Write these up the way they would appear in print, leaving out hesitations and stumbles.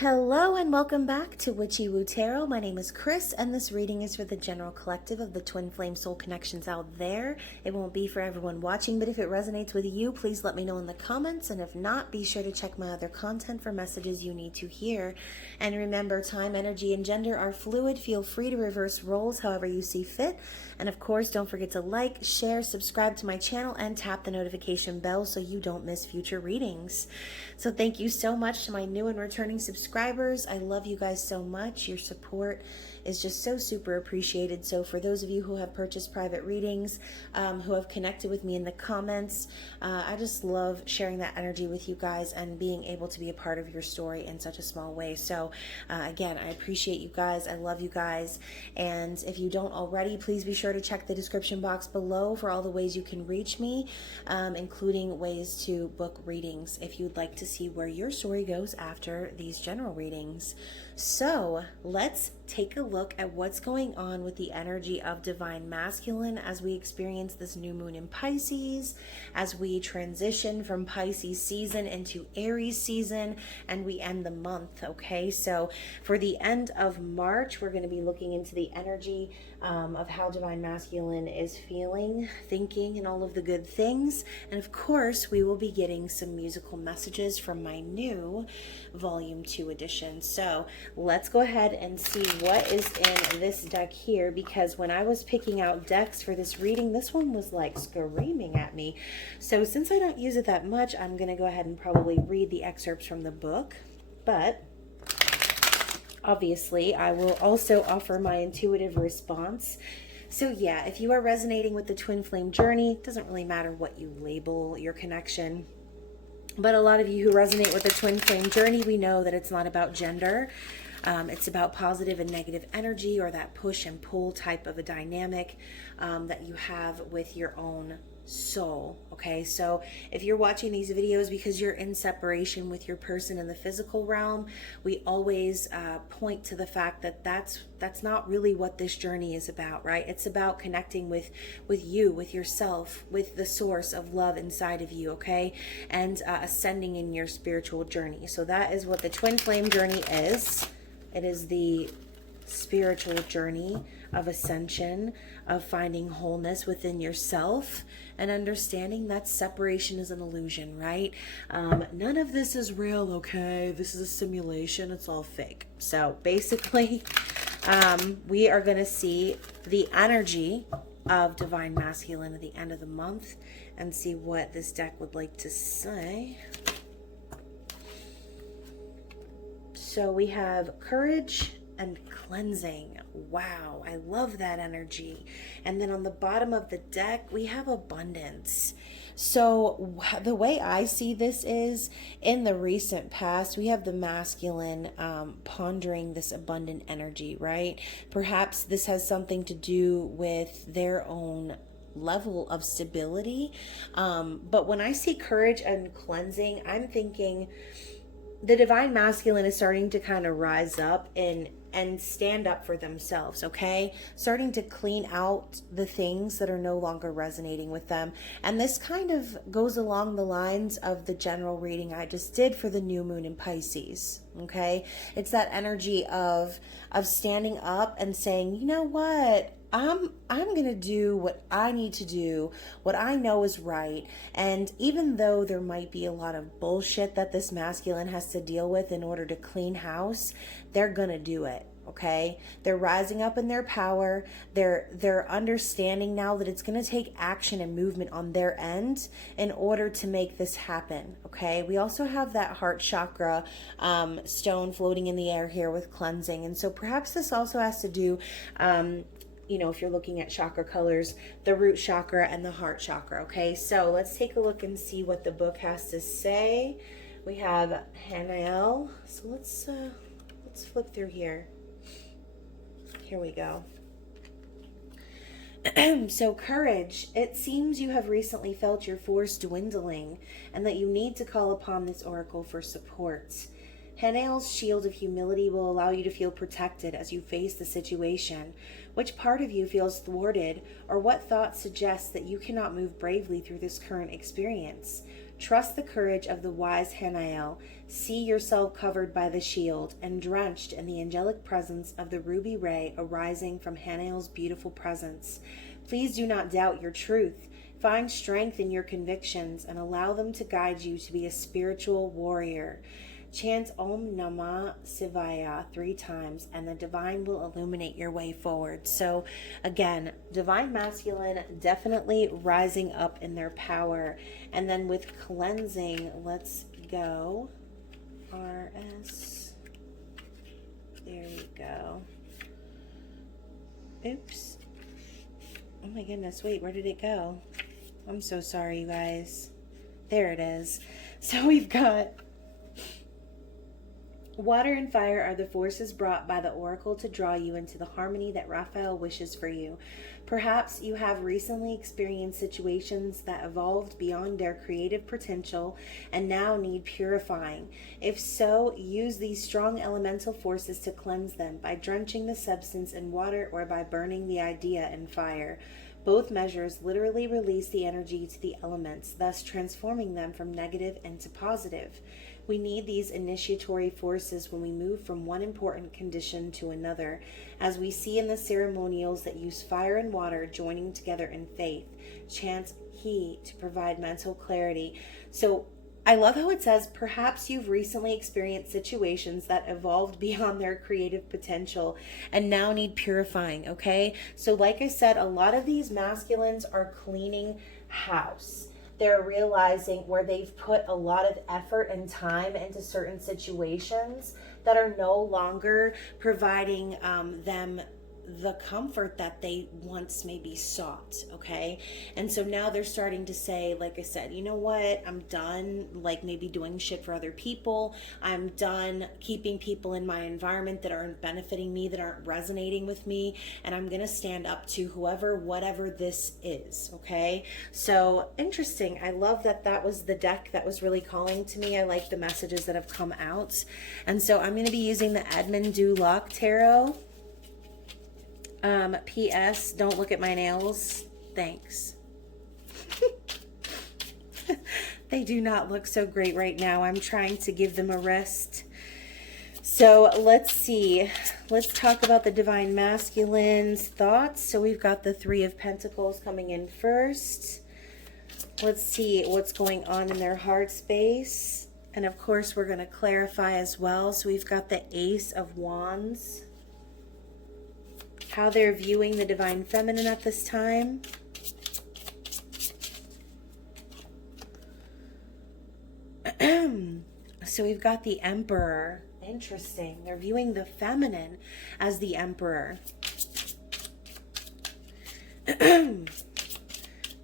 Hello and welcome back to Witchy-Woo Tarot. My name is Chris and this reading is for the general collective of the twin flame soul connections out there. It won't be for everyone watching, but if it resonates with you, please let me know in the comments, and if not, be sure to check my other content for messages you need to hear. And remember, time, energy, and gender are fluid. Feel free to reverse roles however you see fit. And of course, don't forget to like, share, subscribe to my channel, and tap the notification bell so you don't miss future readings. So thank you so much to my new and returning subscribers. I love you guys so much. Your support is just so super appreciated. So for those of you who have purchased private readings, who have connected with me in the comments, I just love sharing that energy with you guys and being able to be a part of your story in such a small way. So again, I appreciate you guys. I love you guys. And if you don't already, please be sure to check the description box below for all the ways you can reach me, including ways to book readings if you'd like to see where your story goes after these general readings. So let's take a look at what's going on with the energy of Divine Masculine as we experience this new moon in Pisces, as we transition from Pisces season into Aries season, and we end the month, okay? So for the end of March, we're going to be looking into the energy of how Divine Masculine is feeling, thinking, and all of the good things. And of course, we will be getting some musical messages from my new Volume 2 edition. So let's go ahead and see what is in this deck here, because when I was picking out decks for this reading, this one was like screaming at me. So since I don't use it that much, I'm going to go ahead and probably read the excerpts from the book. But obviously, I will also offer my intuitive response. So yeah, if you are resonating with the twin flame journey, it doesn't really matter what you label your connection. But a lot of you who resonate with the twin flame journey, we know that it's not about gender. It's about positive and negative energy, or that push and pull type of a dynamic that you have with your own soul. Okay, so if you're watching these videos because you're in separation with your person in the physical realm, we always point to the fact that that's not really what this journey is about, right? It's about connecting with you, with yourself, with the source of love inside of you, okay? And ascending in your spiritual journey. So that is what the twin flame journey is. It is the spiritual journey of ascension, of finding wholeness within yourself, and understanding that separation is an illusion, right? None of this is real, okay? This is a simulation. It's all fake. So basically, we are going to see the energy of Divine Masculine at the end of the month and see what this deck would like to say. So we have courage and cleansing. Wow, I love that energy. And then on the bottom of the deck, we have abundance. So the way I see this is, in the recent past, we have the masculine pondering this abundant energy, right? Perhaps this has something to do with their own level of stability. But when I see courage and cleansing, I'm thinking the Divine Masculine is starting to kind of rise up and stand up for themselves, okay? Starting to clean out the things that are no longer resonating with them. And this kind of goes along the lines of the general reading I just did for the new moon in Pisces, okay? It's that energy of standing up and saying, you know what? I'm going to do what I need to do, what I know is right. And even though there might be a lot of bullshit that this masculine has to deal with in order to clean house, they're going to do it. Okay, they're rising up in their power. They're understanding now that it's going to take action and movement on their end in order to make this happen. Okay, we also have that heart chakra stone floating in the air here with cleansing, and so perhaps this also has to do you know, if you're looking at chakra colors, the root chakra and the heart chakra. Okay, so let's take a look and see what the book has to say. We have Hanael. So let's flip through here. Here we go. So courage. It seems you have recently felt your force dwindling and that you need to call upon this oracle for support. Hanael's shield of humility will allow you to feel protected as you face the situation. Which part of you feels thwarted, or what thought suggests that you cannot move bravely through this current experience? Trust the courage of the wise Hanael. See yourself covered by the shield and drenched in the angelic presence of the ruby ray arising from Hanael's beautiful presence. Please do not doubt your truth. Find strength in your convictions and allow them to guide you to be a spiritual warrior. Chant Om Namah Shivaya 3 times and the divine will illuminate your way forward. So again, divine masculine definitely rising up in their power. And then with cleansing, let's go. RS. There we go. Oops. Oh my goodness, wait, where did it go? I'm so sorry, you guys. There it is. So we've got water and fire are the forces brought by the oracle to draw you into the harmony that Raphael wishes for you. Perhaps you have recently experienced situations that evolved beyond their creative potential and now need purifying. If so, use these strong elemental forces to cleanse them by drenching the substance in water or by burning the idea in fire. Both measures literally release the energy to the elements, thus transforming them from negative into positive. We need these initiatory forces when we move from one important condition to another, as we see in the ceremonials that use fire and water joining together in faith. Chant He to provide mental clarity. So I love how it says, perhaps you've recently experienced situations that evolved beyond their creative potential and now need purifying, okay? So like I said, a lot of these masculines are cleaning house. They're realizing where they've put a lot of effort and time into certain situations that are no longer providing them the comfort that they once maybe sought, okay? And so now they're starting to say, like I said, you know what, I'm done like maybe doing shit for other people. I'm done keeping people in my environment that aren't benefiting me, that aren't resonating with me, and I'm gonna stand up to whoever, whatever this is, okay? So interesting. I love that that was the deck that was really calling to me. I like the messages that have come out. And so I'm going to be using the Edmund Duloc Tarot. P.S. Don't look at my nails. Thanks. They do not look so great right now. I'm trying to give them a rest. So let's see. Let's talk about the Divine Masculine's thoughts. So we've got the Three of Pentacles coming in first. Let's see what's going on in their heart space. And of course, we're going to clarify as well. So we've got the Ace of Wands. How they're viewing the Divine Feminine at this time. So we've got the Emperor. Interesting. They're viewing the feminine as the Emperor.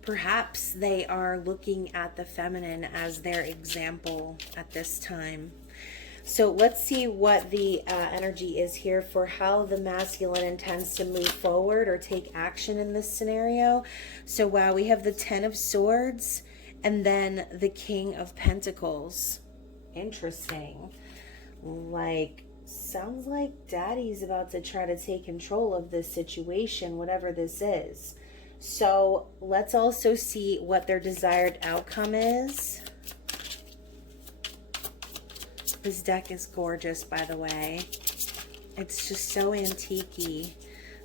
Perhaps they are looking at the feminine as their example at this time. So let's see what the energy is here for how the masculine intends to move forward or take action in this scenario. So wow, we have the Ten of Swords and then the King of Pentacles. Interesting. Like, sounds like Daddy's about to try to take control of this situation, whatever this is. So let's also see what their desired outcome is. This deck is gorgeous, by the way. It's just so antique-y.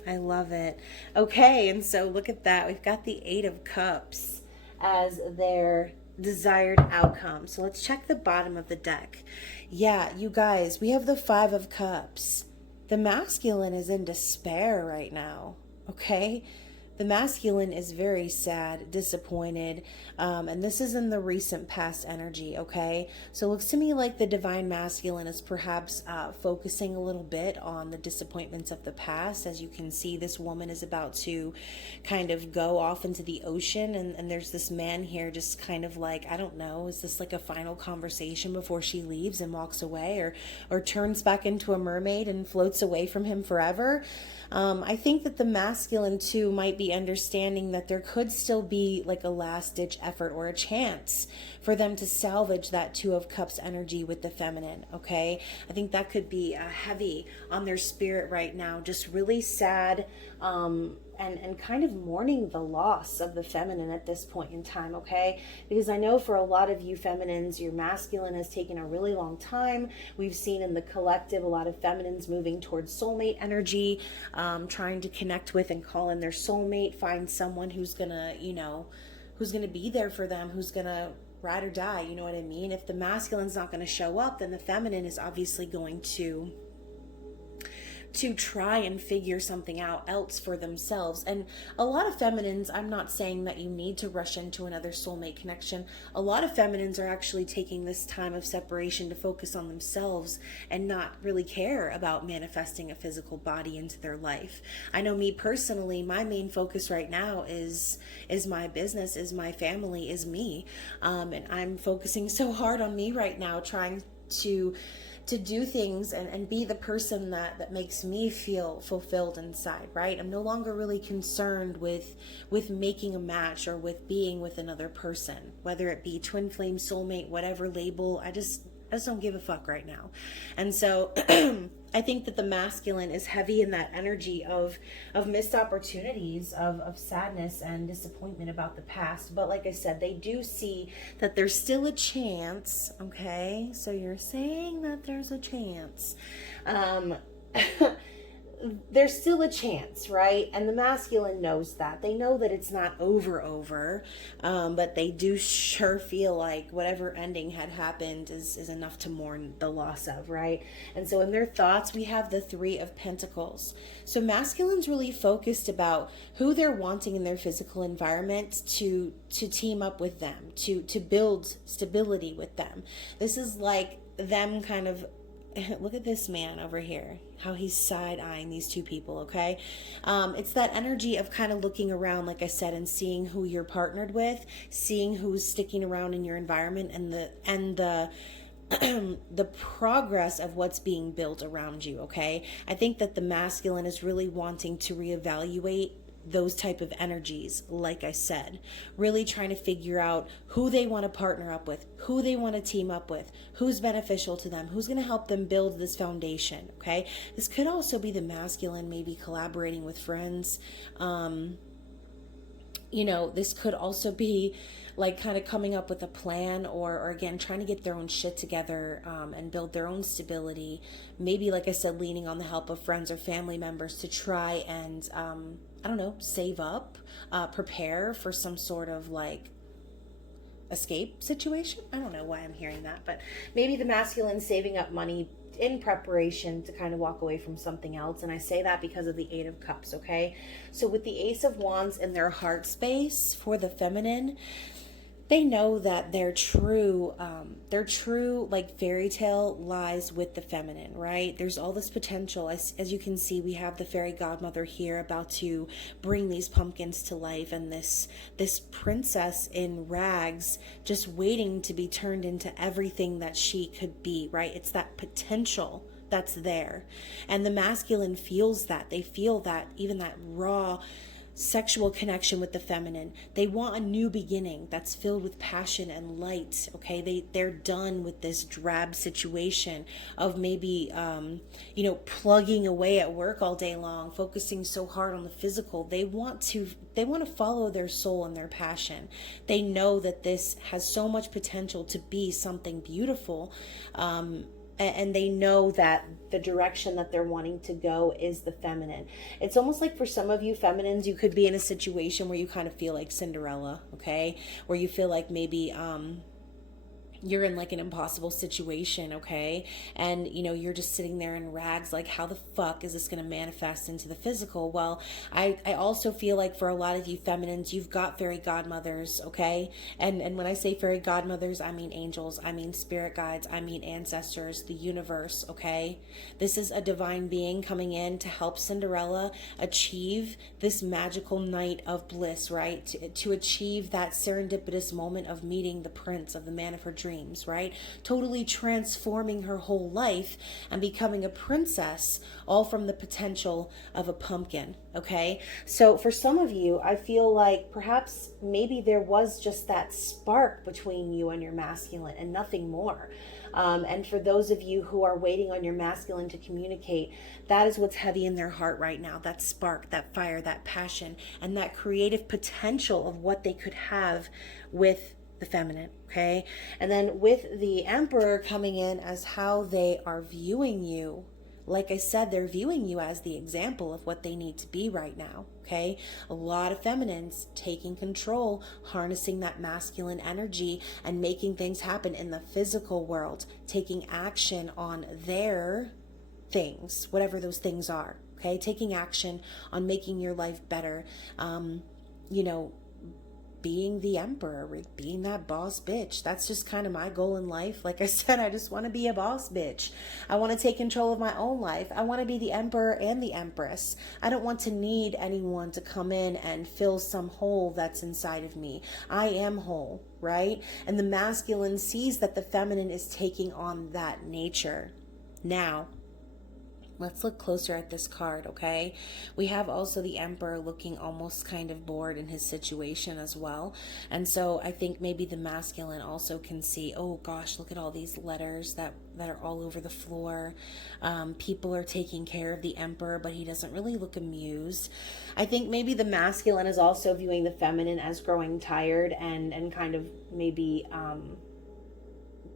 I love it. Okay, and so look at that. We've got the Eight of Cups as their desired outcome. So let's check the bottom of the deck. Yeah, you guys, we have the Five of Cups. The masculine is in despair right now, okay? The masculine is very sad, disappointed, and this is in the recent past energy, okay? So it looks to me like the Divine Masculine is perhaps focusing a little bit on the disappointments of the past. As you can see, this woman is about to kind of go off into the ocean, and there's this man here just kind of like, I don't know, is this like a final conversation before she leaves and walks away, or turns back into a mermaid and floats away from him forever? I think that the masculine too might be understanding that there could still be like a last-ditch effort or a chance for them to salvage that Two of Cups energy with the feminine, okay? I think that could be heavy on their spirit right now, just really sad, and kind of mourning the loss of the feminine at this point in time, okay? Because I know for a lot of you feminines, your masculine has taken a really long time. We've seen in the collective a lot of feminines moving towards soulmate energy, trying to connect with and call in their soulmate, find someone who's gonna, who's gonna be there for them, who's gonna ride or die, you know what I mean? If the masculine's not gonna show up, then the feminine is obviously going to try and figure something out else for themselves. And a lot of feminines, I'm not saying that you need to rush into another soulmate connection. A lot of feminines are actually taking this time of separation to focus on themselves and not really care about manifesting a physical body into their life. I know me personally, my main focus right now is my business, is my family, is me. And I'm focusing so hard on me right now, trying to do things and be the person that makes me feel fulfilled inside, right? I'm no longer really concerned with making a match or with being with another person, whether it be twin flame, soulmate, whatever label. I just don't give a fuck right now. And so I think that the masculine is heavy in that energy of missed opportunities, of sadness and disappointment about the past. But like I said, they do see that there's still a chance, okay? So you're saying that there's a chance. There's still a chance, right? And the masculine knows that. They know that it's not over, but they do sure feel like whatever ending had happened is enough to mourn the loss of, right? And so in their thoughts, we have the Three of Pentacles. So masculine's really focused about who they're wanting in their physical environment to team up with them, to build stability with them. This is like them kind of, look at this man over here, how he's side-eyeing these two people, okay? It's that energy of kind of looking around, like I said, and seeing who you're partnered with, seeing who's sticking around in your environment, and the the progress of what's being built around you, okay? I think that the masculine is really wanting to reevaluate those type of energies, like I said, really trying to figure out who they want to partner up with, who they want to team up with, who's beneficial to them, who's going to help them build this foundation, okay? This could also be the masculine maybe collaborating with friends. This could also be like kind of coming up with a plan or again, trying to get their own shit together and build their own stability. Maybe, like I said, leaning on the help of friends or family members to try and, save up, prepare for some sort of like escape situation. I don't know why I'm hearing that, but maybe the masculine saving up money in preparation to kind of walk away from something else. And I say that because of the Eight of Cups, okay? So with the Ace of Wands in their heart space for the feminine, they know that their true like fairy tale lies with the feminine, right? There's all this potential. As you can see, we have the fairy godmother here about to bring these pumpkins to life, and this princess in rags just waiting to be turned into everything that she could be, right? It's that potential that's there. And the masculine feels that. They feel that, even that raw sexual connection with the feminine. They want a new beginning that's filled with passion and light, okay? They're done with this drab situation of maybe plugging away at work all day long, focusing so hard on the physical. They want to follow their soul and their passion. They know that this has so much potential to be something beautiful, and they know that the direction that they're wanting to go is the feminine. It's almost like for some of you feminines, you could be in a situation where you kind of feel like Cinderella, okay? Where you feel like maybe you're in like an impossible situation, okay? And, you're just sitting there in rags, like how the fuck is this going to manifest into the physical? Well, I also feel like for a lot of you feminines, you've got fairy godmothers, okay? And when I say fairy godmothers, I mean angels, I mean spirit guides, I mean ancestors, the universe, okay? This is a divine being coming in to help Cinderella achieve this magical night of bliss, right? To achieve that serendipitous moment of meeting the prince, of the man of her dreams. dreams, right? Totally transforming her whole life and becoming a princess, all from the potential of a pumpkin, okay? So for some of you, I feel like perhaps maybe there was just that spark between you and your masculine and nothing more. And for those of you who are waiting on your masculine to communicate, that is what's heavy in their heart right now. That spark, that fire, that passion, and that creative potential of what they could have with the feminine, okay? And then with the Emperor coming in as how they are viewing you, like I said, they're viewing you as the example of what they need to be right now, okay? A lot of feminines taking control, harnessing that masculine energy and making things happen in the physical world, taking action on their things, whatever those things are, okay? Taking action on making your life better, being the emperor, being that boss bitch. That's just kind of my goal in life. Like I said, I just want to be a boss bitch. I want to take control of my own life. I want to be the emperor and the empress. I don't want to need anyone to come in and fill some hole that's inside of me. I am whole, right? And the masculine sees that the feminine is taking on that nature. Now, let's look closer at this card, okay? We have also the Emperor looking almost kind of bored in his situation as well. And so I think maybe the masculine also can see, oh gosh, look at all these letters that are all over the floor. People are taking care of the Emperor, but he doesn't really look amused. I think maybe the masculine is also viewing the feminine as growing tired and kind of maybe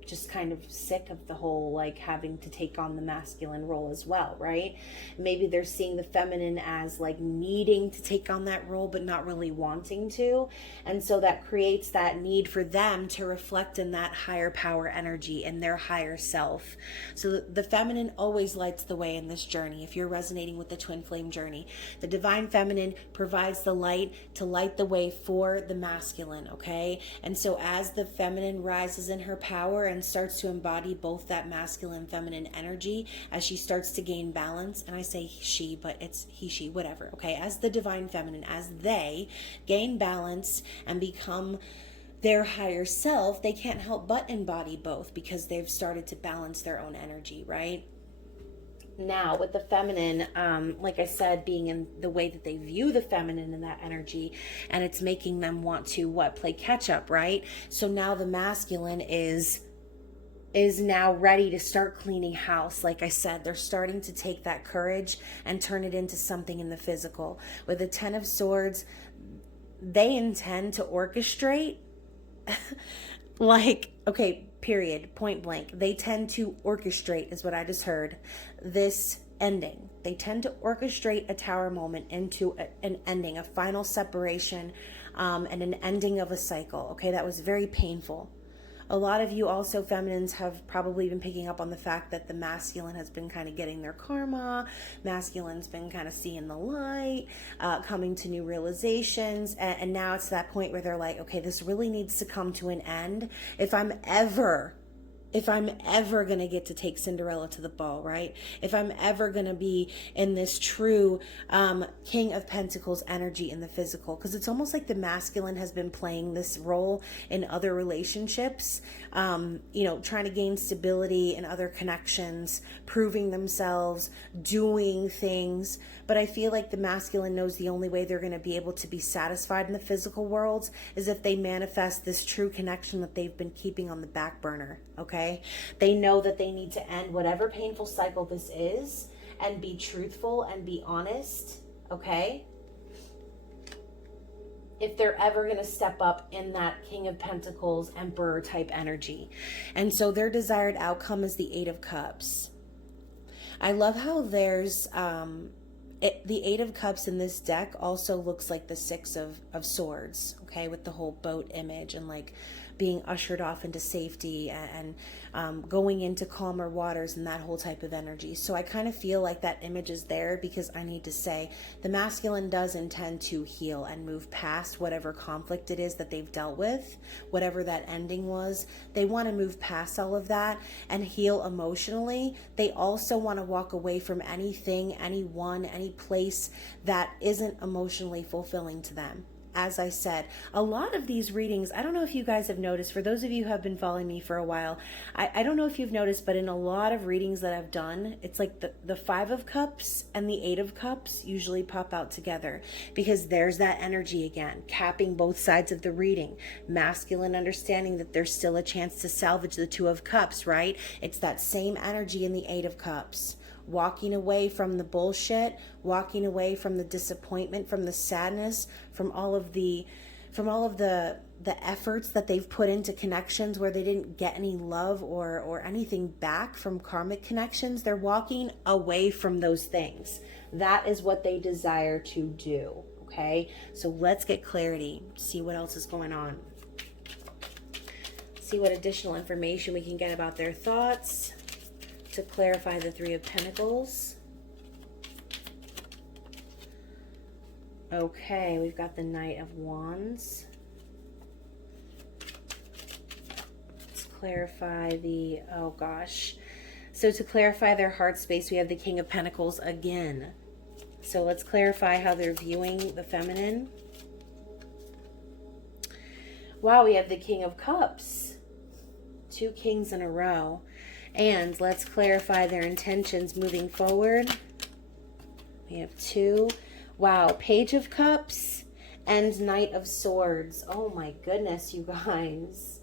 just kind of sick of the whole like having to take on the masculine role as well, right? Maybe they're seeing the feminine as like needing to take on that role but not really wanting to, and so that creates that need for them to reflect in that higher power energy and their higher self. So the feminine always lights the way in this journey. If you're resonating with the twin flame journey, the divine feminine provides the light to light the way for the masculine, okay? And so as the feminine rises in her power and starts to embody both that masculine feminine energy, as she starts to gain balance, and I say she, but it's he, she, whatever, okay? As the divine feminine, as they gain balance and become their higher self, they can't help but embody both because they've started to balance their own energy, right? Now with the feminine, like I said, being in the way that they view the feminine and that energy, and it's making them want to play catch up, right? So now the masculine is now ready to start cleaning house. Like I said, they're starting to take that courage and turn it into something in the physical. With the 10 of Swords, they intend to orchestrate like, okay, period, point blank. They tend to orchestrate, is what I just heard, this ending. They tend to orchestrate a tower moment into an ending, a final separation, and an ending of a cycle. Okay, that was very painful. A lot of you also feminines have probably been picking up on the fact that the masculine has been kind of getting their karma. Masculine's been kind of seeing the light, coming to new realizations. And now it's that point where they're like, okay, this really needs to come to an end. If I'm ever going to get to take Cinderella to the ball, right? If I'm ever going to be in this true King of Pentacles energy in the physical, because it's almost like the masculine has been playing this role in other relationships, trying to gain stability in other connections, proving themselves, doing things. But I feel like the masculine knows the only way they're going to be able to be satisfied in the physical world is if they manifest this true connection that they've been keeping on the back burner, okay? They know that they need to end whatever painful cycle this is and be truthful and be honest, okay? If they're ever going to step up in that King of Pentacles, Emperor type energy. And so their desired outcome is the Eight of Cups. I love how there's... the Eight of Cups in this deck also looks like the Six of Swords, okay, with the whole boat image and like being ushered off into safety and going into calmer waters and that whole type of energy. So I kind of feel like that image is there because I need to say the masculine does intend to heal and move past whatever conflict it is that they've dealt with, whatever that ending was. They want to move past all of that and heal emotionally. They also want to walk away from anything, anyone, any place that isn't emotionally fulfilling to them. as I said, a lot of these readings, I don't know if you guys have noticed, for those of you who have been following me for a while, I don't know if you've noticed, but in a lot of readings that I've done, it's like the Five of Cups and the Eight of Cups usually pop out together, because there's that energy again, capping both sides of the reading. Masculine understanding that there's still a chance to salvage the Two of Cups, right? It's that same energy in the Eight of Cups. Walking away from the bullshit, walking away from the disappointment, from the sadness, from all of the efforts that they've put into connections where they didn't get any love or anything back from karmic connections. They're walking away from those things. That is what they desire to do. Okay, so let's get clarity, see what else is going on, see what additional information we can get about their thoughts to clarify the Three of Pentacles. Okay, we've got the Knight of Wands. Let's clarify the, oh gosh. So to clarify their heart space, we have the King of Pentacles again. So let's clarify how they're viewing the feminine. Wow, we have the King of Cups. Two kings in a row. And let's clarify their intentions moving forward. We have two. Wow, Page of Cups and Knight of Swords. Oh my goodness, you guys.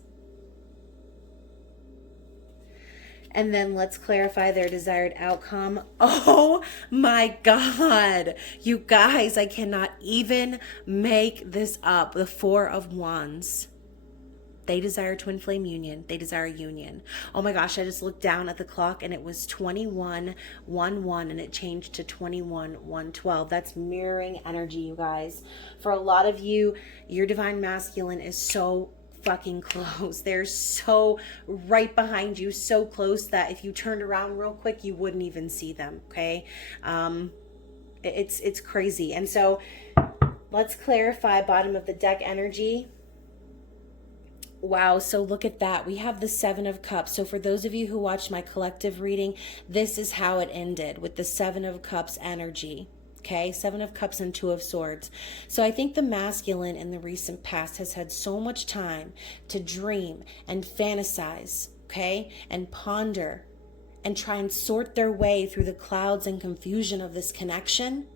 And then let's clarify their desired outcome. Oh my God. You guys, I cannot even make this up. The Four of Wands. They desire twin flame union. They desire union. Oh my gosh, I just looked down at the clock and it was 21:11 and it changed to 21:12. That's mirroring energy, you guys. For a lot of you, your divine masculine is so fucking close. They're so right behind you, so close that if you turned around real quick, you wouldn't even see them, okay? It's crazy. And so let's clarify bottom of the deck energy. Wow, so look at that. We have the Seven of Cups. So for those of you who watched my collective reading, this is how it ended with the Seven of Cups energy. Okay, Seven of Cups and Two of Swords. So I think the masculine in the recent past has had so much time to dream and fantasize, okay, and ponder and try and sort their way through the clouds and confusion of this connection.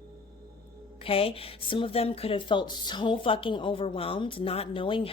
Okay, some of them could have felt so fucking overwhelmed, not knowing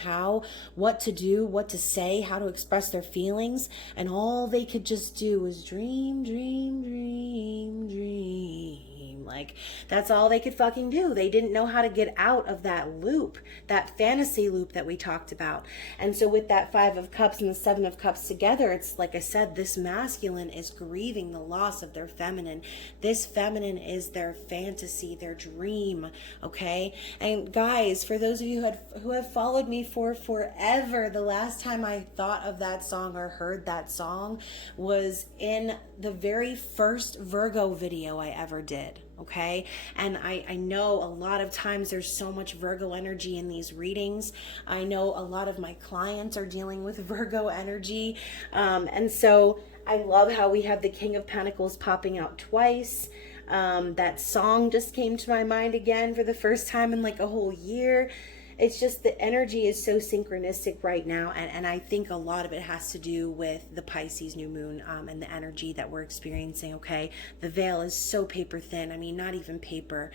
what to do, what to say, how to express their feelings, and all they could just do was dream, dream, dream, dream. Like, that's all they could fucking do. They didn't know how to get out of that loop, that fantasy loop that we talked about. And so with that Five of Cups and the Seven of Cups together, it's like I said, this masculine is grieving the loss of their feminine. This feminine is their fantasy, their dream, okay? And guys, for those of you who have followed me for forever, the last time I thought of that song or heard that song was in the very first Virgo video I ever did. Okay, and I know a lot of times there's so much Virgo energy in these readings. I know a lot of my clients are dealing with Virgo energy, and so I love how we have the King of Pentacles popping out twice. That song just came to my mind again for the first time in like a whole year. It's just the energy is so synchronistic right now, and I think a lot of it has to do with the Pisces new moon and the energy that we're experiencing, okay? The veil is so paper thin. I mean, not even paper.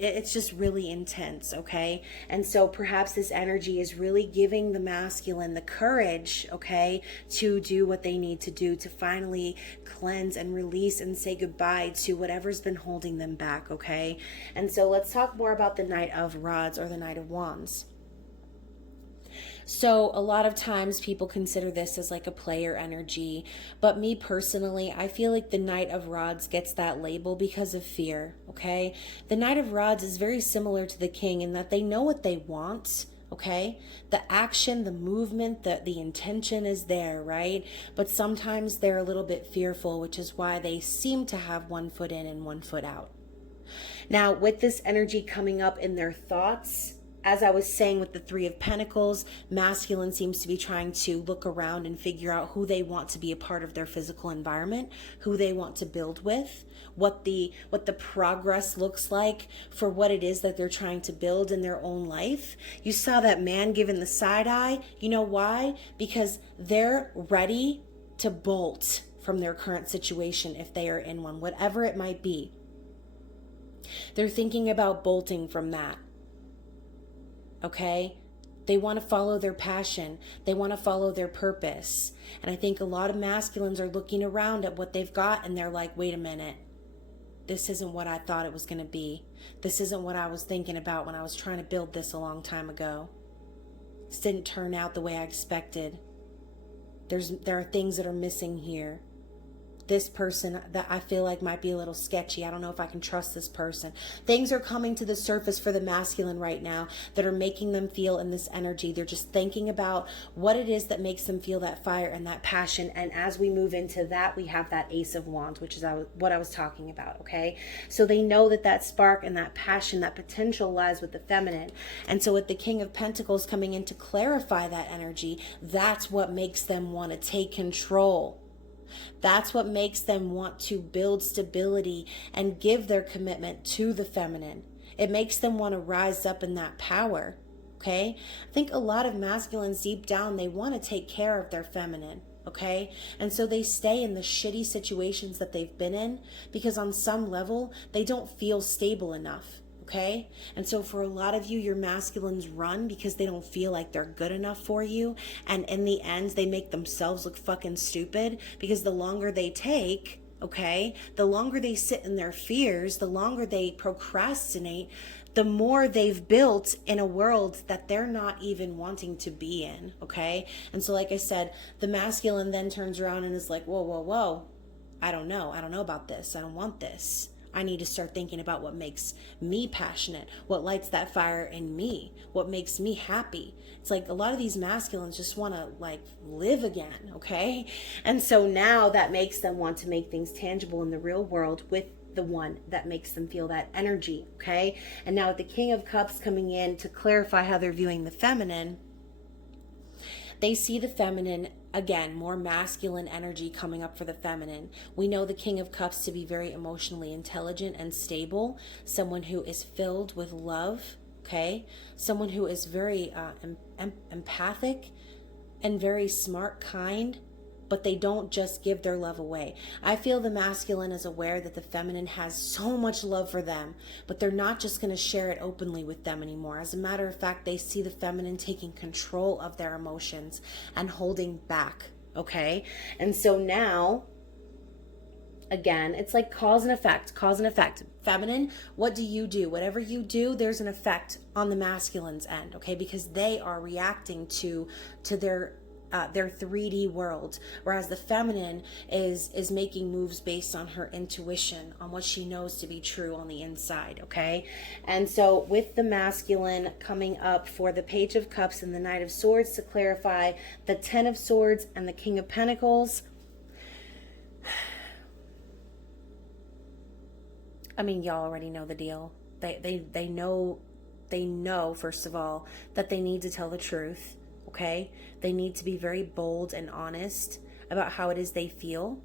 It's just really intense, okay? And so perhaps this energy is really giving the masculine the courage, okay, to do what they need to do to finally cleanse and release and say goodbye to whatever's been holding them back, okay? And so let's talk more about the Knight of Rods or the Knight of Wands. So a lot of times people consider this as like a player energy, but me personally, I feel like the Knight of Rods gets that label because of fear, okay? The Knight of Rods is very similar to the King in that they know what they want, okay? The action, the movement, the intention is there, right? But sometimes they're a little bit fearful, which is why they seem to have one foot in and one foot out. Now, with this energy coming up in their thoughts, as I was saying with the Three of Pentacles, masculine seems to be trying to look around and figure out who they want to be a part of their physical environment, who they want to build with, what the progress looks like for what it is that they're trying to build in their own life. You saw that man giving the side eye. You know why? Because they're ready to bolt from their current situation if they are in one, whatever it might be. They're thinking about bolting from that. Okay? They want to follow their passion. They want to follow their purpose. And I think a lot of masculines are looking around at what they've got and they're like, wait a minute. This isn't what I thought it was going to be. This isn't what I was thinking about when I was trying to build this a long time ago. This didn't turn out the way I expected. There are things that are missing here. This person that I feel like might be a little sketchy. I don't know if I can trust this person. Things are coming to the surface for the masculine right now that are making them feel in this energy. They're just thinking about what it is that makes them feel that fire and that passion. And as we move into that, we have that Ace of Wands, which is what I was talking about, okay? So they know that that spark and that passion, that potential lies with the feminine. And so with the King of Pentacles coming in to clarify that energy, that's what makes them want to take control. That's what makes them want to build stability and give their commitment to the feminine. It makes them want to rise up in that power, okay? I think a lot of masculines deep down, they want to take care of their feminine, okay? And so they stay in the shitty situations that they've been in because on some level, they don't feel stable enough. Okay? And so for a lot of you, your masculines run because they don't feel like they're good enough for you. And in the end, they make themselves look fucking stupid because the longer they take, okay, the longer they sit in their fears, the longer they procrastinate, the more they've built in a world that they're not even wanting to be in, okay? And so like I said, the masculine then turns around and is like, whoa, whoa, whoa, I don't know about this. I don't want this. I need to start thinking about what makes me passionate, what lights that fire in me, what makes me happy. It's like a lot of these masculines just want to like live again, okay? And so now that makes them want to make things tangible in the real world with the one that makes them feel that energy, okay? And now with the King of Cups coming in to clarify how they're viewing the feminine, they see the feminine, again, more masculine energy coming up for the feminine. We know the King of Cups to be very emotionally intelligent and stable, someone who is filled with love, okay? Someone who is very empathic and very smart, kind, but they don't just give their love away. I feel the masculine is aware that the feminine has so much love for them, but they're not just going to share it openly with them anymore. As a matter of fact, they see the feminine taking control of their emotions and holding back, okay? And so now, again, it's like cause and effect, cause and effect. Feminine, what do you do? Whatever you do, there's an effect on the masculine's end, okay? Because they are reacting to their 3D world, whereas the feminine is making moves based on her intuition, on what she knows to be true on the inside, okay? And so with the masculine coming up for the Page of Cups and the Knight of Swords to clarify the Ten of Swords and the King of Pentacles, I mean, y'all already know the deal. They know, first of all, that they need to tell the truth. Okay? They need to be very bold and honest about how it is they feel.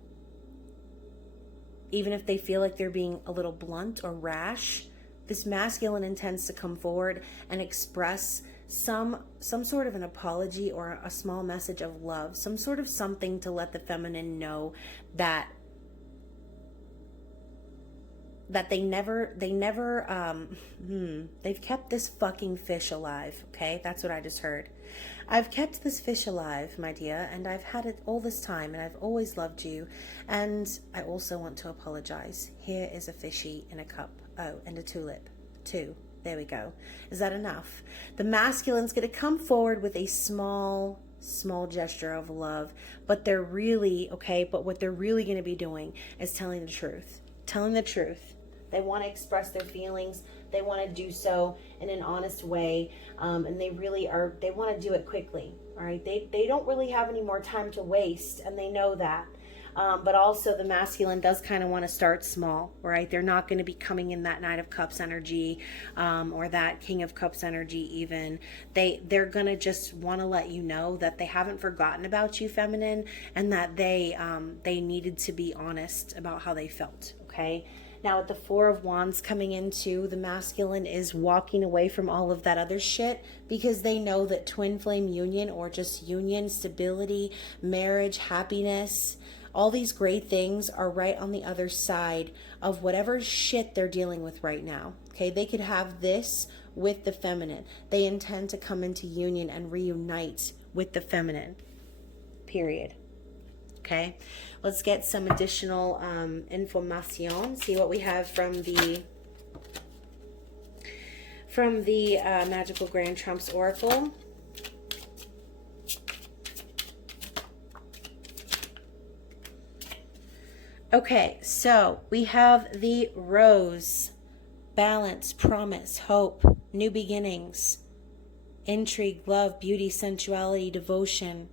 Even if they feel like they're being a little blunt or rash, this masculine intends to come forward and express some sort of an apology or a small message of love, some sort of something to let the feminine know that they've kept this fucking fish alive, okay? That's what I just heard. I've kept this fish alive, my dear, and I've had it all this time, and I've always loved you, and I also want to apologize. Here is a fishy in a cup. Oh, and a tulip, too. There we go. Is that enough? The masculine's going to come forward with a small gesture of love, but they're really, okay, but what they're really going to be doing is telling the truth. Telling the truth. They want to express their feelings. They want to do so in an honest way. And they really are, they want to do it quickly. All right. They don't really have any more time to waste. And they know that. But also the masculine does kind of want to start small, right? They're not going to be coming in that Knight of Cups energy, or that King of Cups energy even. They're going to just want to let you know that they haven't forgotten about you, feminine, and that they needed to be honest about how they felt, okay? Now with the Four of Wands coming into, the masculine is walking away from all of that other shit because they know that twin flame union, or just union, stability, marriage, happiness, all these great things are right on the other side of whatever shit they're dealing with right now. Okay, they could have this with the feminine. They intend to come into union and reunite with the feminine. Period. Okay, let's get some additional information. See what we have from the Magical Grand Trumps Oracle. Okay, so we have the Rose, balance, promise, hope, new beginnings, intrigue, love, beauty, sensuality, devotion.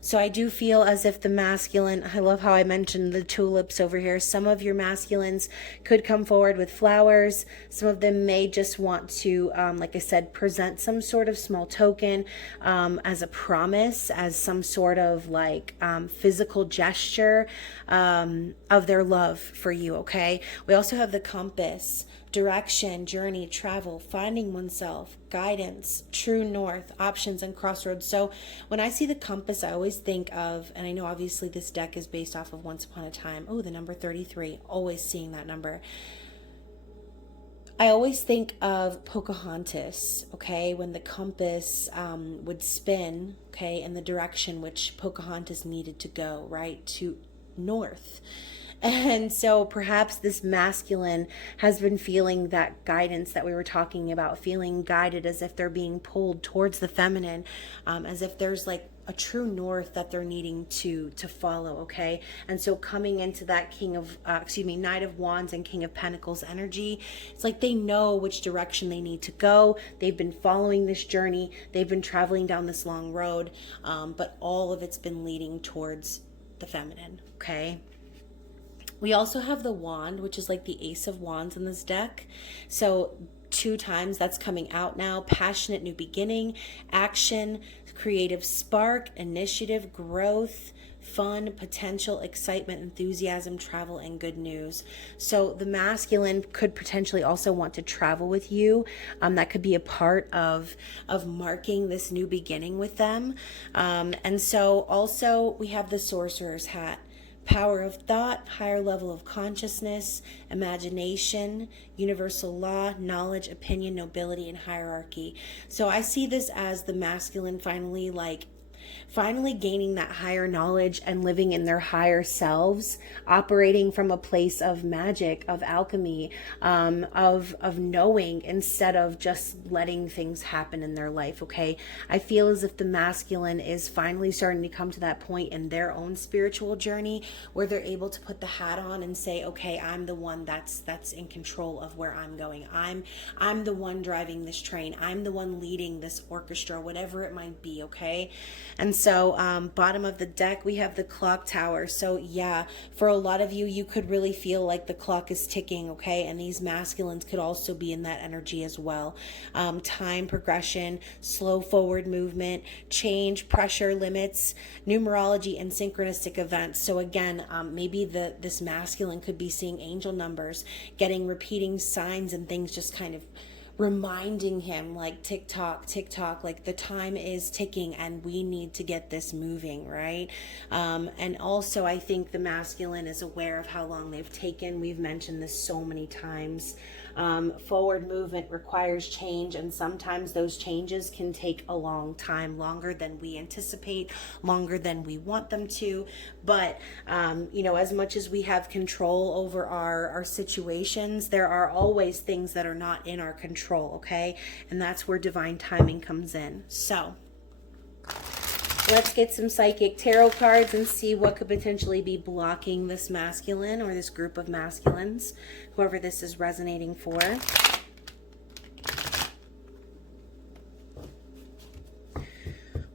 So I do feel as if the masculine, I love how I mentioned the tulips over here. Some of your masculines could come forward with flowers. Some of them may just want to, like I said, present some sort of small token as a promise, as some sort of like physical gesture of their love for you, okay? We also have the compass. Direction, journey, travel, finding oneself, guidance, true north, options, and crossroads. So when I see the compass, I always think of, and I know obviously this deck is based off of Once Upon a Time. Oh, the number 33, always seeing that number. I always think of Pocahontas, okay, when the compass would spin, okay, in the direction which Pocahontas needed to go, right, to north. And so perhaps this masculine has been feeling that guidance that we were talking about, feeling guided as if they're being pulled towards the feminine, as if there's like a true north that they're needing to follow, okay? And so coming into that Knight of Wands and King of Pentacles energy, it's like they know which direction they need to go. They've been following this journey. They've been traveling down this long road, but all of it's been leading towards the feminine, okay? We also have the wand, which is like the Ace of Wands in this deck. So 2 times that's coming out now. Passionate new beginning, action, creative spark, initiative, growth, fun, potential, excitement, enthusiasm, travel, and good news. So the masculine could potentially also want to travel with you. That could be a part of marking this new beginning with them. And so also we have the Sorcerer's hat. Power of thought, higher level of consciousness, imagination, universal law, knowledge, opinion, nobility, and hierarchy. So I see this as the masculine finally gaining that higher knowledge and living in their higher selves, operating from a place of magic, of alchemy, of knowing instead of just letting things happen in their life, okay? I feel as if the masculine is finally starting to come to that point in their own spiritual journey where they're able to put the hat on and say, okay, I'm the one that's in control of where I'm going. I'm the one driving this train. I'm the one leading this orchestra, whatever it might be, okay? And so bottom of the deck, we have the clock tower. So yeah, for a lot of you, you could really feel like the clock is ticking, okay? And these masculines could also be in that energy as well. Time, progression, slow forward movement, change, pressure, limits, numerology, and synchronistic events. So again, maybe this masculine could be seeing angel numbers, getting repeating signs and things just kind of reminding him like tick tock, like the time is ticking and we need to get this moving, right? And also I think the masculine is aware of how long they've taken. We've mentioned this so many times. Forward movement requires change, and sometimes those changes can take a long time, longer than we anticipate, longer than we want them to. But as much as we have control over our situations, there are always things that are not in our control, okay? And that's where divine timing comes in. So let's get some psychic tarot cards and see what could potentially be blocking this masculine or this group of masculines, whoever this is resonating for.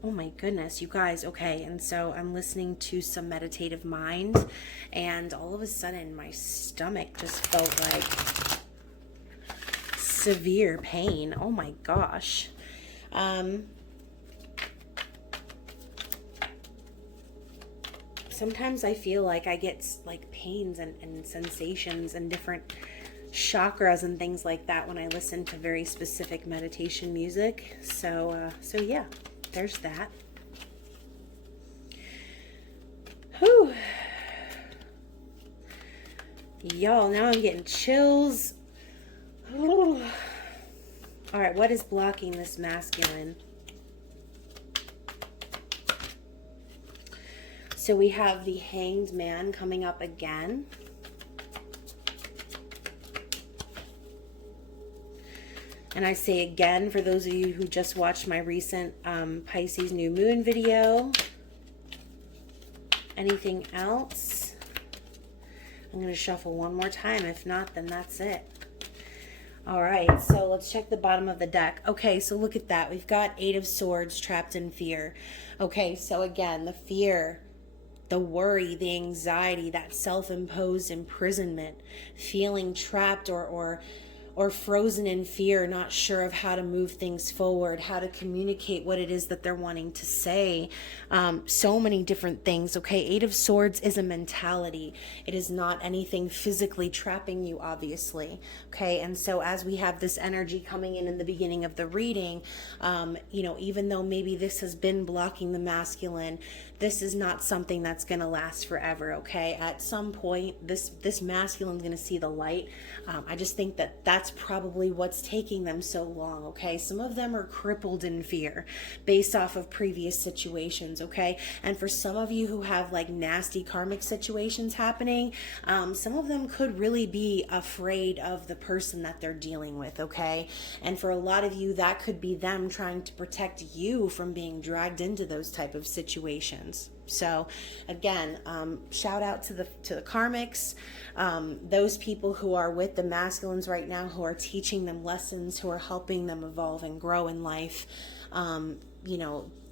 Oh my goodness, you guys. Okay, and so I'm listening to some Meditative Mind, and all of a sudden my stomach just felt like severe pain. Oh my gosh. Sometimes I feel like I get like pains and sensations and different chakras and things like that when I listen to very specific meditation music. So yeah, there's that. Whew. Y'all, now I'm getting chills. All right, what is blocking this masculine? So we have the Hanged Man coming up again. And I say again, for those of you who just watched my recent Pisces new moon video. Anything else? I'm going to shuffle one more time. If not, then that's it. All right, so let's check the bottom of the deck. Okay, so look at that. We've got 8 of Swords, trapped in fear. Okay, so again, the fear, the worry, the anxiety, that self-imposed imprisonment, feeling trapped or frozen in fear, not sure of how to move things forward, how to communicate what it is that they're wanting to say. So many different things. Okay, 8 of Swords is a mentality. It is not anything physically trapping you, obviously. Okay, and so as we have this energy coming in the beginning of the reading, even though maybe this has been blocking the masculine, this is not something that's going to last forever. Okay, at some point, this masculine is going to see the light. I just think that that's probably what's taking them so long. Okay, some of them are crippled in fear based off of previous situations. Okay, and for some of you who have like nasty karmic situations happening, some of them could really be afraid of the person that they're dealing with. Okay, and for a lot of you, that could be them trying to protect you from being dragged into those type of situations. So again, shout out to the karmics, those people who are with the masculines right now, who are teaching them lessons, who are helping them evolve and grow in life.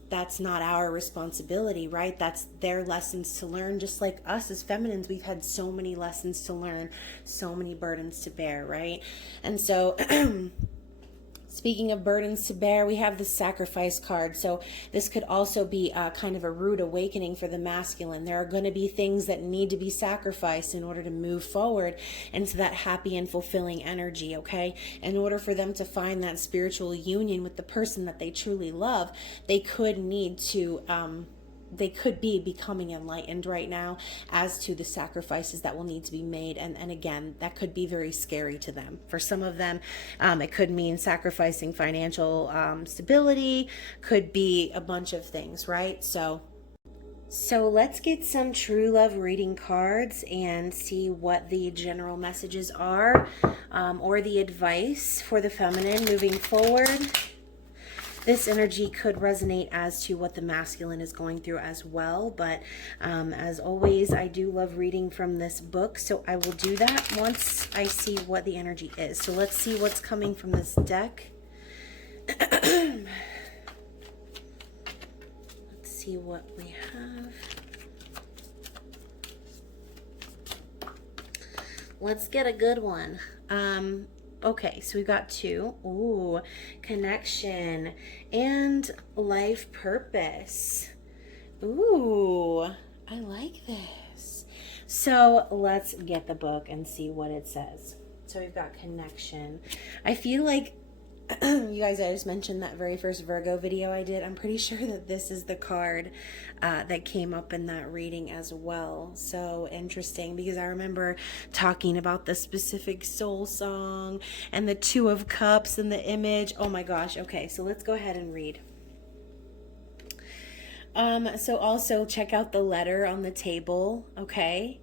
That's not our responsibility, right? That's their lessons to learn. Just like us as feminines, we've had so many lessons to learn, so many burdens to bear, right? And so speaking of burdens to bear, we have the Sacrifice card. So this could also be kind of a rude awakening for the masculine. There are going to be things that need to be sacrificed in order to move forward into that happy and fulfilling energy, okay? In order for them to find that spiritual union with the person that they truly love, they could need to they could be becoming enlightened right now as to the sacrifices that will need to be made. And again, that could be very scary to them. For some of them, it could mean sacrificing financial stability, could be a bunch of things, right? So let's get some true love reading cards and see what the general messages are, or the advice for the feminine moving forward. This energy could resonate as to what the masculine is going through as well. But as always, I do love reading from this book. So I will do that once I see what the energy is. So let's see what's coming from this deck. Let's see what we have. Let's get a good one. Okay, so we've got 2. Ooh, connection and life purpose. Ooh, I like this. So let's get the book and see what it says. So we've got connection. I feel like you guys, I just mentioned that very first Virgo video I did. I'm pretty sure that this is the card that came up in that reading as well. So interesting, because I remember talking about the specific soul song and the 2 of Cups and the image. Oh my gosh. Okay, so let's go ahead and read. So also check out the letter on the table. Okay,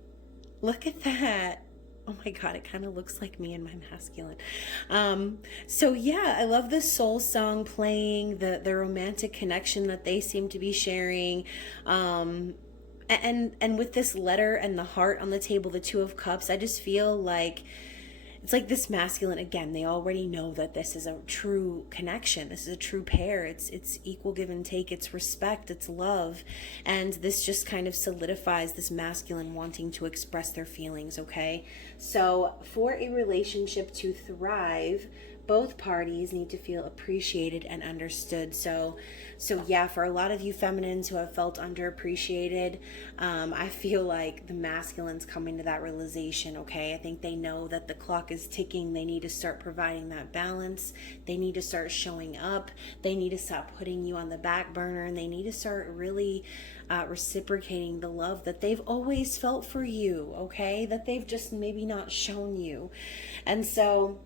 look at that. Oh my God, it kind of looks like me and my masculine. So yeah, I love the soul song playing, the romantic connection that they seem to be sharing. And with this letter and the heart on the table, the 2 of Cups, I just feel like it's like this masculine, again, they already know that this is a true connection. This is a true pair. It's equal give and take. It's respect. It's love. And this just kind of solidifies this masculine wanting to express their feelings, okay? So for a relationship to thrive, both parties need to feel appreciated and understood. So yeah, for a lot of you feminines who have felt underappreciated, I feel like the masculine's coming to that realization, okay? I think they know that the clock is ticking. They need to start providing that balance. They need to start showing up. They need to stop putting you on the back burner, and they need to start really reciprocating the love that they've always felt for you, okay? That they've just maybe not shown you. And so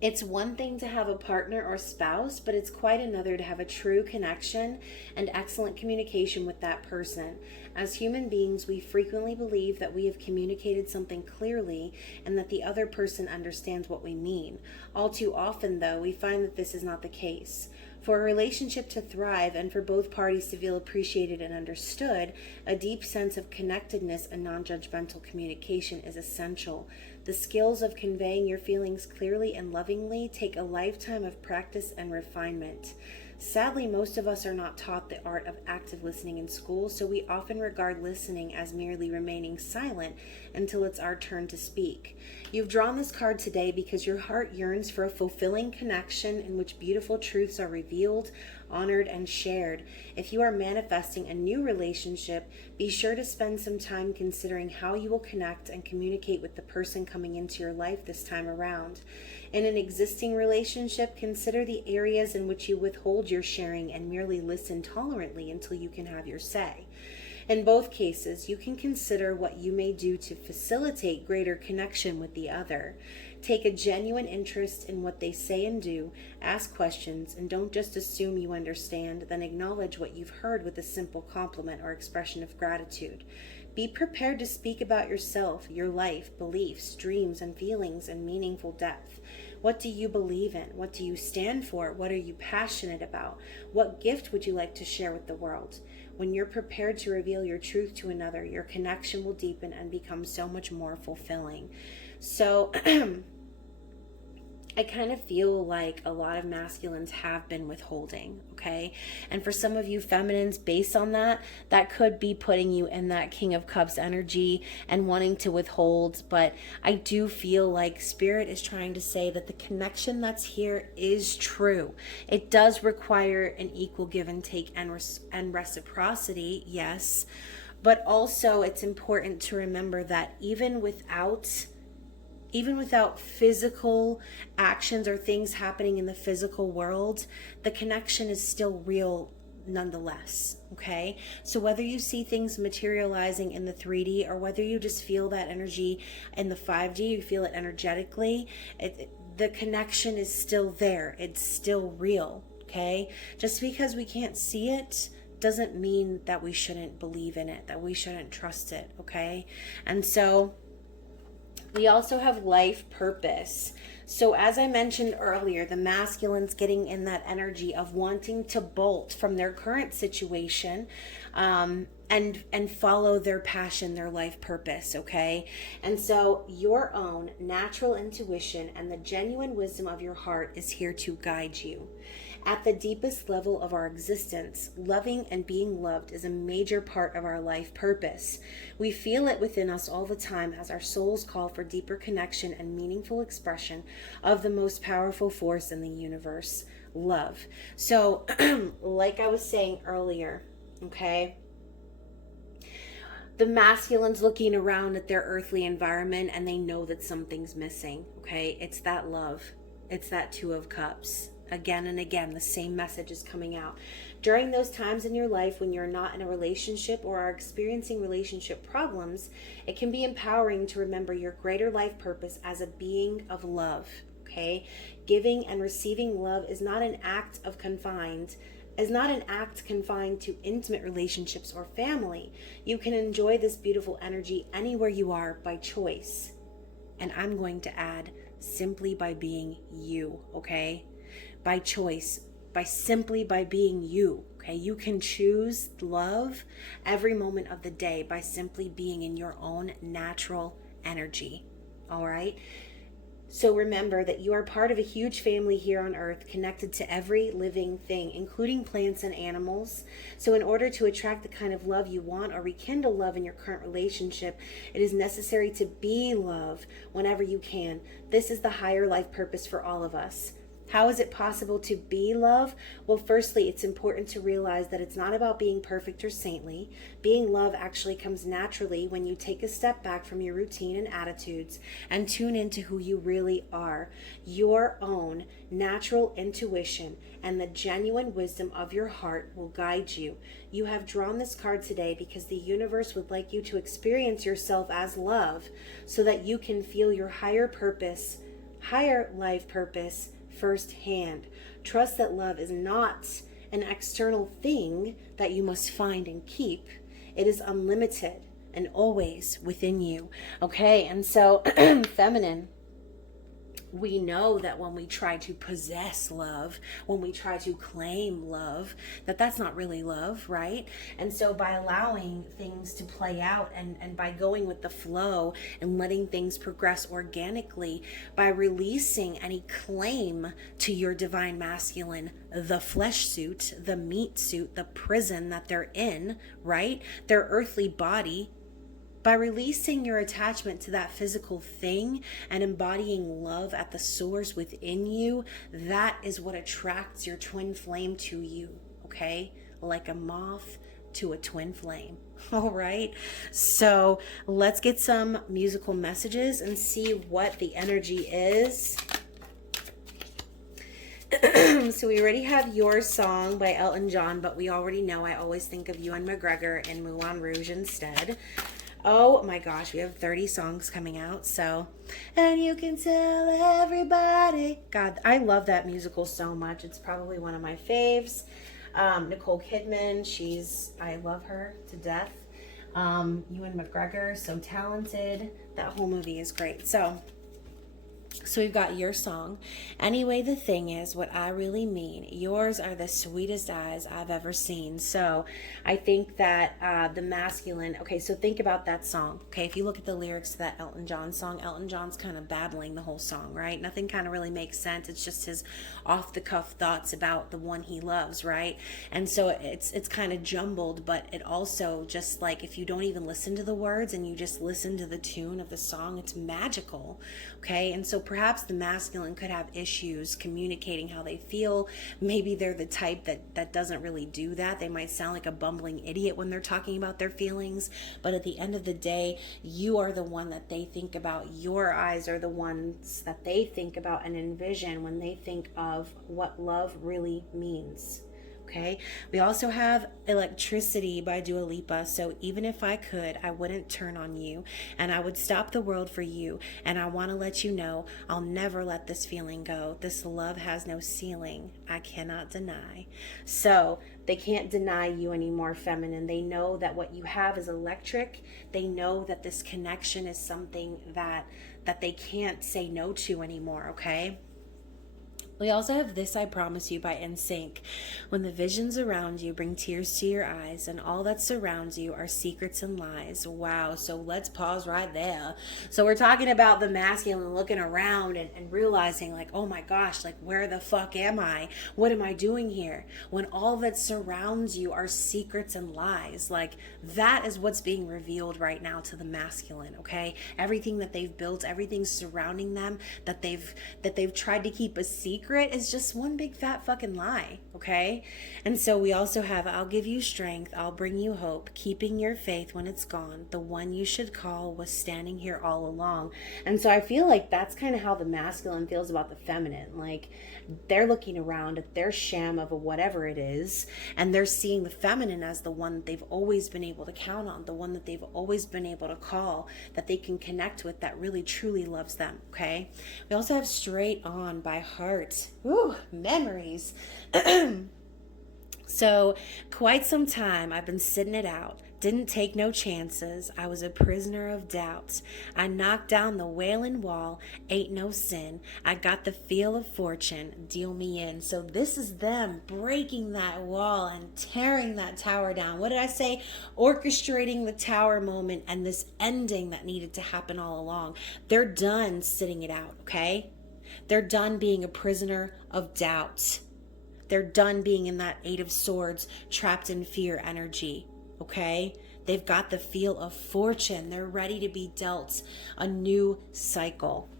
it's one thing to have a partner or spouse, but it's quite another to have a true connection and excellent communication with that person. As human beings, we frequently believe that we have communicated something clearly and that the other person understands what we mean. All too often, though, we find that this is not the case. For a relationship to thrive and for both parties to feel appreciated and understood, a deep sense of connectedness and non-judgmental communication is essential. The skills of conveying your feelings clearly and lovingly take a lifetime of practice and refinement. Sadly, most of us are not taught the art of active listening in school, so we often regard listening as merely remaining silent until it's our turn to speak. You've drawn this card today because your heart yearns for a fulfilling connection in which beautiful truths are revealed, honored, and shared. If you are manifesting a new relationship, be sure to spend some time considering how you will connect and communicate with the person coming into your life this time around. In an existing relationship, consider the areas in which you withhold your sharing and merely listen tolerantly until you can have your say. In both cases, you can consider what you may do to facilitate greater connection with the other. Take a genuine interest in what they say and do, ask questions, and don't just assume you understand, then acknowledge what you've heard with a simple compliment or expression of gratitude. Be prepared to speak about yourself, your life, beliefs, dreams, and feelings in meaningful depth. What do you believe in? What do you stand for? What are you passionate about? What gift would you like to share with the world? When you're prepared to reveal your truth to another, your connection will deepen and become so much more fulfilling. So I kind of feel like a lot of masculines have been withholding, okay? And for some of you feminines, based on that, that could be putting you in that King of Cups energy and wanting to withhold. But I do feel like Spirit is trying to say that the connection that's here is true. It does require an equal give and take and reciprocity, yes. But also it's important to remember that even without physical actions or things happening in the physical world, the connection is still real nonetheless, okay? So whether you see things materializing in the 3D or whether you just feel that energy in the 5D, you feel it energetically, the connection is still there. It's still real, okay? Just because we can't see it doesn't mean that we shouldn't believe in it, that we shouldn't trust it, okay? And so we also have life purpose. So as I mentioned earlier, the masculine's getting in that energy of wanting to bolt from their current situation and follow their passion, their life purpose, okay? And so your own natural intuition and the genuine wisdom of your heart is here to guide you. At the deepest level of our existence, loving and being loved is a major part of our life purpose. We feel it within us all the time as our souls call for deeper connection and meaningful expression of the most powerful force in the universe, love. So, like I was saying earlier, okay, the masculine's looking around at their earthly environment and they know that something's missing, okay? It's that love. It's that Two of Cups. Again and again, the same message is coming out. During those times in your life when you're not in a relationship or are experiencing relationship problems, it can be empowering to remember your greater life purpose as a being of love, okay? Giving and receiving love is not an act confined to intimate relationships or family. You can enjoy this beautiful energy anywhere you are by choice. And I'm going to add, simply by being you, okay? By choice, simply by being you, okay? You can choose love every moment of the day by simply being in your own natural energy, all right? So remember that you are part of a huge family here on earth, connected to every living thing, including plants and animals. So in order to attract the kind of love you want or rekindle love in your current relationship, it is necessary to be love whenever you can. This is the higher life purpose for all of us. How is it possible to be love? Well, firstly, it's important to realize that it's not about being perfect or saintly. Being love actually comes naturally when you take a step back from your routine and attitudes and tune into who you really are. Your own natural intuition and the genuine wisdom of your heart will guide you. You have drawn this card today because the universe would like you to experience yourself as love so that you can feel your higher life purpose firsthand. Trust that love is not an external thing that you must find and keep. It is unlimited and always within you. Okay, and so feminine, we know that when we try to possess love, when we try to claim love, that's not really love, right? And so by allowing things to play out and by going with the flow and letting things progress organically, by releasing any claim to your divine masculine, the flesh suit, the meat suit, the prison that they're in, right? Their earthly body, by releasing your attachment to that physical thing and embodying love at the source within you, that is what attracts your twin flame to you, okay? Like a moth to a twin flame. All right, so let's get some musical messages and see what the energy is. So we already have Your Song by Elton John, but we already know I always think of Ewan McGregor in Moulin Rouge instead. Oh my gosh, we have 30 songs coming out, so. And you can tell everybody. God, I love that musical so much. It's probably one of my faves. Nicole Kidman, I love her to death. Ewan McGregor, so talented. That whole movie is great. So we've got Your Song. Anyway, the thing is, what I really mean, yours are the sweetest eyes I've ever seen. So I think that the masculine, okay, so think about that song. Okay, if you look at the lyrics to that Elton John song, Elton John's kind of babbling the whole song, right? Nothing kind of really makes sense. It's just his off-the-cuff thoughts about the one he loves, right? And so it's kind of jumbled, but it also just like, if you don't even listen to the words and you just listen to the tune of the song, it's magical, okay? And so perhaps the masculine could have issues communicating how they feel. Maybe they're the type that doesn't really do that. They might sound like a bumbling idiot when they're talking about their feelings, but at the end of the day, you are the one that they think about. Your eyes are the ones that they think about and envision when they think of what love really means. Okay, we also have Electricity by Dua Lipa. So even if I could, I wouldn't turn on you, and I would stop the world for you. And I want to let you know, I'll never let this feeling go. This love has no ceiling. I cannot deny. So they can't deny you anymore, feminine. They know that what you have is electric. They know that this connection is something that they can't say no to anymore, okay? We also have This I Promise You by NSYNC. When the visions around you bring tears to your eyes and all that surrounds you are secrets and lies. Wow, so let's pause right there. So we're talking about the masculine looking around and realizing like, oh my gosh, like where the fuck am I? What am I doing here? When all that surrounds you are secrets and lies. Like that is what's being revealed right now to the masculine, okay? Everything that they've built, everything surrounding them that they've tried to keep a secret is just one big fat fucking lie, okay? And so we also have I'll give you strength, I'll bring you hope, keeping your faith when it's gone. The one you should call was standing here all along. And so I feel like that's kind of how the masculine feels about the feminine. Like they're looking around at their sham of a whatever it is, and they're seeing the feminine as the one that they've always been able to count on, the one that they've always been able to call, that they can connect with, that really truly loves them, okay? We also have Straight On by Heart. Ooh, memories. So quite some time I've been sitting it out, Didn't take no chances. I was a prisoner of doubts. I knocked down the wailing wall. Ain't no sin. I got the feel of fortune. Deal me in. So this is them breaking that wall and tearing that tower down. What did I say? Orchestrating the tower moment and this ending that needed to happen all along. They're done sitting it out, okay? They're done being a prisoner of doubt. They're done being in that Eight of Swords, trapped in fear energy. Okay? They've got the feel of fortune. They're ready to be dealt a new cycle.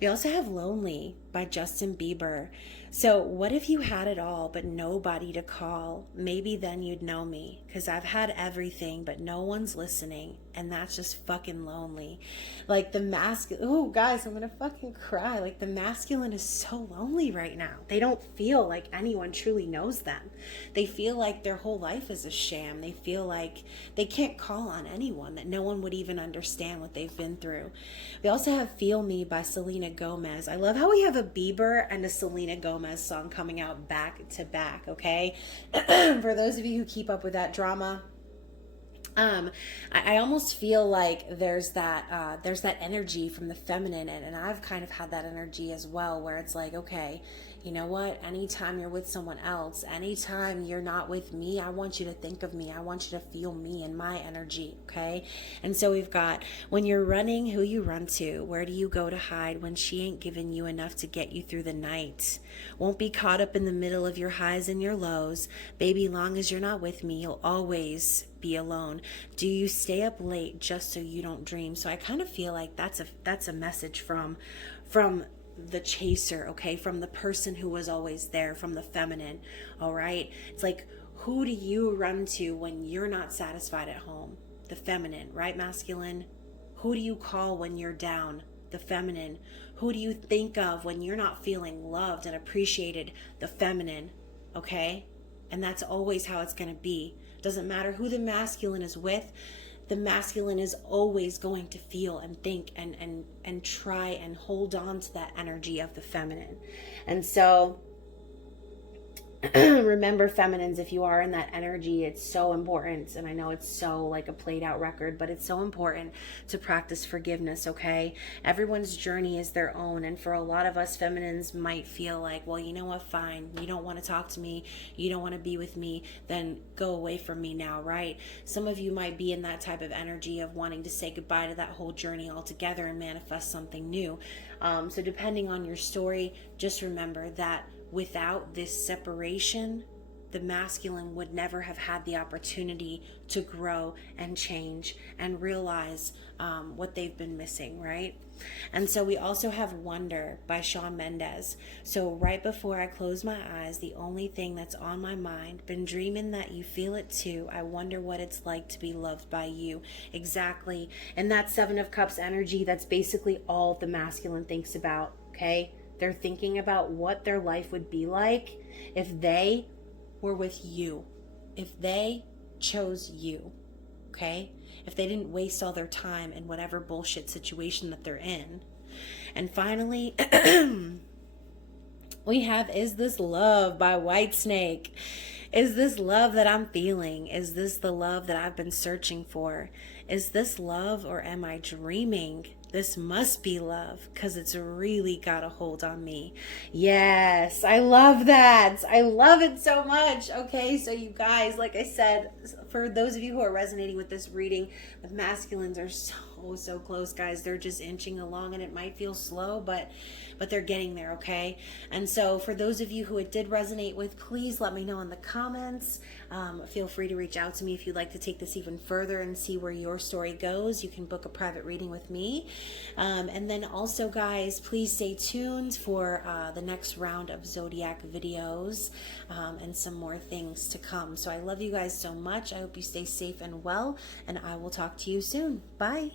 We also have Lonely by Justin Bieber. So what if you had it all but nobody to call? Maybe then you'd know me, because I've had everything but no one's listening, and that's just fucking lonely. Like the masculine, oh guys, I'm gonna fucking cry. Like the masculine is so lonely right now. They don't feel like anyone truly knows them. They feel like their whole life is a sham. They feel like they can't call on anyone, that no one would even understand what they've been through. We also have Feel Me by Selena Gomez. I love how we have a Bieber and a Selena Gomez song coming out back to back, okay? For those of you who keep up with that drama, I almost feel like there's that energy from the feminine, and I've kind of had that energy as well, where it's like, okay, you know what? Anytime you're with someone else, anytime you're not with me, I want you to think of me. I want you to feel me and my energy, okay? And so we've got, when you're running, who you run to? Where do you go to hide when she ain't giving you enough to get you through the night? Won't be caught up in the middle of your highs and your lows. Baby, long as you're not with me, you'll always be alone. Do you stay up late just so you don't dream? So I kind of feel like that's a message from the chaser, okay, from the person who was always there, from the feminine. All right, it's like, who do you run to when you're not satisfied at home? The feminine, right? Masculine. Who do you call when you're down? The feminine. Who do you think of when you're not feeling loved and appreciated? The feminine. Okay, and that's always how it's going to be. Doesn't matter who the masculine is with, the masculine is always going to feel and think and try and hold on to that energy of the feminine. And so remember, feminines, if you are in that energy, it's so important. And I know it's so like a played out record, but it's so important to practice forgiveness, okay? Everyone's journey is their own. And for a lot of us, feminines might feel like, well, you know what, fine. You don't want to talk to me. You don't want to be with me. Then go away from me now, right? Some of you might be in that type of energy of wanting to say goodbye to that whole journey altogether and manifest something new. So depending on your story, just remember that without this separation, the masculine would never have had the opportunity to grow and change and realize what they've been missing, right? And so we also have Wonder by Shawn Mendes. So right before I close my eyes, the only thing that's on my mind, been dreaming that you feel it too. I wonder what it's like to be loved by you. Exactly. And that Seven of Cups energy, that's basically all the masculine thinks about, okay? They're thinking about what their life would be like if they were with you, if they chose you, okay? If they didn't waste all their time in whatever bullshit situation that they're in. And finally, we have Is This Love by Whitesnake. Is this love that I'm feeling? Is this the love that I've been searching for? Is this love, or am I dreaming? This must be love, because it's really got a hold on me. Yes, I love that. I love it so much. Okay, so you guys, like I said, for those of you who are resonating with this reading, the masculines are so close, guys. They're just inching along, and it might feel slow, but they're getting there, okay? And so for those of you who it did resonate with, please let me know in the comments. Feel free to reach out to me if you'd like to take this even further and see where your story goes. You can book a private reading with me. And then also, guys, please stay tuned for the next round of Zodiac videos and some more things to come. So I love you guys so much. I hope you stay safe and well, and I will talk to you soon. Bye.